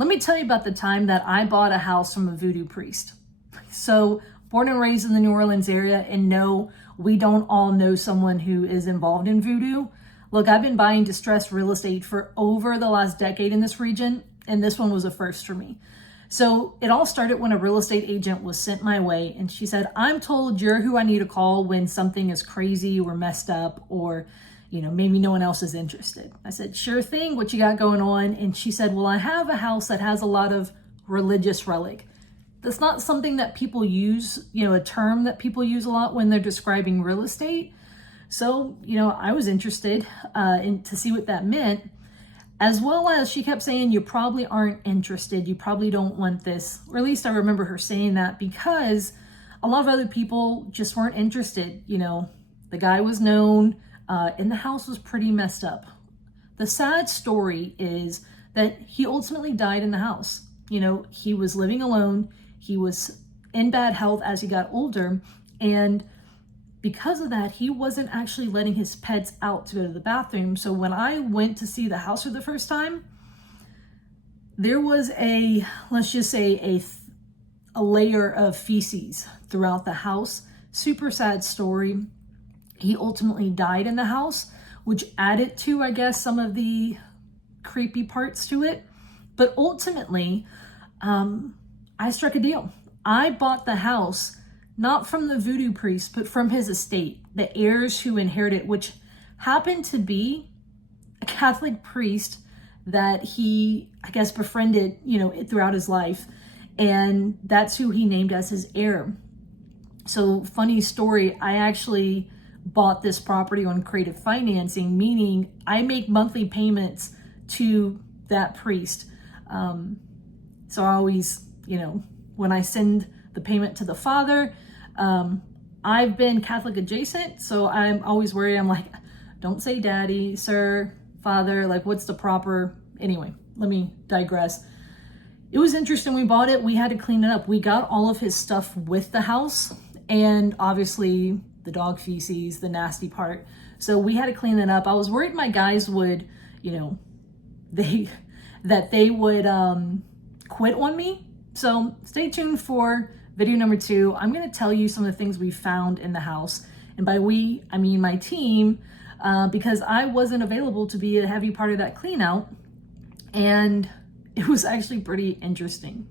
Let me tell you about the time that I bought a house from a voodoo priest. So, born and raised in the New Orleans area, and no, we don't all know someone who is involved in voodoo. Look, I've been buying distressed real estate for over the last decade in this region, and this one was a first for me. So it all started when a real estate agent was sent my way, and she said, I'm told you're who I need to call when something is crazy or messed up, or maybe no one else is interested. I said, sure thing, what you got going on? And she said, well, I have a house that has a lot of religious relic. That's not something that people use, a term that people use a lot when they're describing real estate. So, I was interested to see what that meant, as well as she kept saying, you probably aren't interested. You probably don't want this. Or at least I remember her saying that, because a lot of other people just weren't interested. The guy was known, and the house was pretty messed up. The sad story is that he ultimately died in the house. He was living alone. He was in bad health as he got older. And because of that, he wasn't actually letting his pets out to go to the bathroom. So when I went to see the house for the first time, there was let's just say a layer of feces throughout the house. Super sad story. He ultimately died in the house, which added to, I guess, some of the creepy parts to it. But ultimately, I struck a deal. I bought the house not from the voodoo priest, but from his estate, the heirs who inherited, which happened to be a Catholic priest that he, I guess, befriended, throughout his life. And that's who he named as his heir. So, funny story, I actually bought this property on creative financing, meaning I make monthly payments to that priest. So I always, when I send the payment to the father, I've been Catholic adjacent, so I'm always worried. I'm like, don't say daddy, sir, father, like what's the proper, anyway, let me digress. It was interesting. We bought it. We had to clean it up. We got all of his stuff with the house, and obviously the dog feces, the nasty part. So we had to clean it up. I was worried my guys would, they would quit on me. So stay tuned for video number 2. I'm going to tell you some of the things we found in the house. And by we, I mean my team, because I wasn't available to be a heavy part of that clean out. And it was actually pretty interesting.